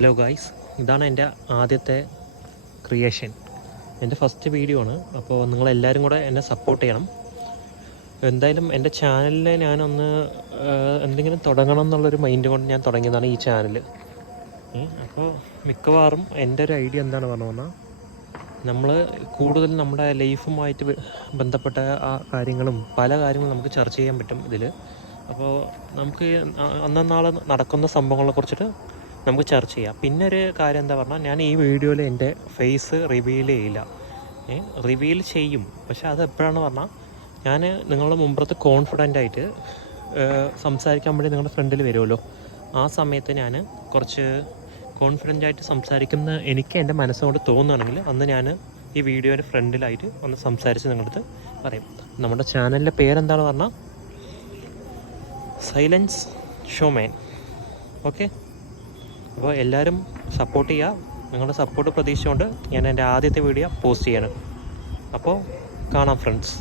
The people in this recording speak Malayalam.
ഹലോ ഗായ്സ്, ഇതാണ് എൻ്റെ ആദ്യത്തെ ക്രിയേഷൻ, എൻ്റെ ഫസ്റ്റ് വീഡിയോ ആണ്. അപ്പോൾ നിങ്ങളെല്ലാവരും കൂടെ എന്നെ സപ്പോർട്ട് ചെയ്യണം. എന്തായാലും എൻ്റെ ചാനലിൽ ഞാനൊന്ന് എന്തെങ്കിലും തുടങ്ങണം എന്നുള്ളൊരു മൈൻഡ് കൊണ്ട് ഞാൻ തുടങ്ങിയതാണ് ഈ ചാനൽ. അപ്പോൾ മിക്കവാറും എൻ്റെ ഒരു ഐഡിയ എന്താണ് പറഞ്ഞു പറഞ്ഞാൽ, നമ്മൾ കൂടുതൽ നമ്മുടെ ലൈഫുമായിട്ട് ബന്ധപ്പെട്ട ആ കാര്യങ്ങളും പല കാര്യങ്ങളും നമുക്ക് ചർച്ച ചെയ്യാൻ പറ്റും ഇതിൽ. അപ്പോൾ നമുക്ക് അന്നാൾ നടക്കുന്ന സംഭവങ്ങളെ കുറിച്ചിട്ട് നമുക്ക് ചർച്ച ചെയ്യാം. പിന്നെ ഒരു കാര്യം എന്താ പറഞ്ഞാൽ, ഞാൻ ഈ വീഡിയോയിൽ എൻ്റെ ഫേസ് റിവീൽ ചെയ്യില്ല. റിവീൽ ചെയ്യും, പക്ഷെ അത് എപ്പോഴാണെന്ന് പറഞ്ഞാൽ, ഞാൻ നിങ്ങളുടെ മുമ്പത്ത് കോൺഫിഡൻ്റായിട്ട് സംസാരിക്കാൻ വേണ്ടി നിങ്ങളുടെ ഫ്രണ്ടിൽ വരുമല്ലോ, ആ സമയത്ത് ഞാൻ കുറച്ച് കോൺഫിഡൻ്റായിട്ട് സംസാരിക്കുന്ന എനിക്ക് എൻ്റെ മനസ്സുകൊണ്ട് തോന്നുകയാണെങ്കിൽ അന്ന് ഞാൻ ഈ വീഡിയോയുടെ ഫ്രണ്ടിലായിട്ട് ഒന്ന് സംസാരിച്ച് നിങ്ങളടുത്ത് പറയും. നമ്മുടെ ചാനലിൻ്റെ പേരെന്താണ് പറഞ്ഞാൽ സൈലൻസ് ഷോമാൻ. ഓക്കെ, അപ്പോൾ എല്ലാവരും സപ്പോർട്ട് ചെയ്യുക. നിങ്ങളുടെ സപ്പോർട്ട് പ്രതീക്ഷിച്ചുകൊണ്ട് ഞാൻ എൻ്റെ ആദ്യത്തെ വീഡിയോ പോസ്റ്റ് ചെയ്യണം. അപ്പോൾ കാണാം ഫ്രണ്ട്സ്.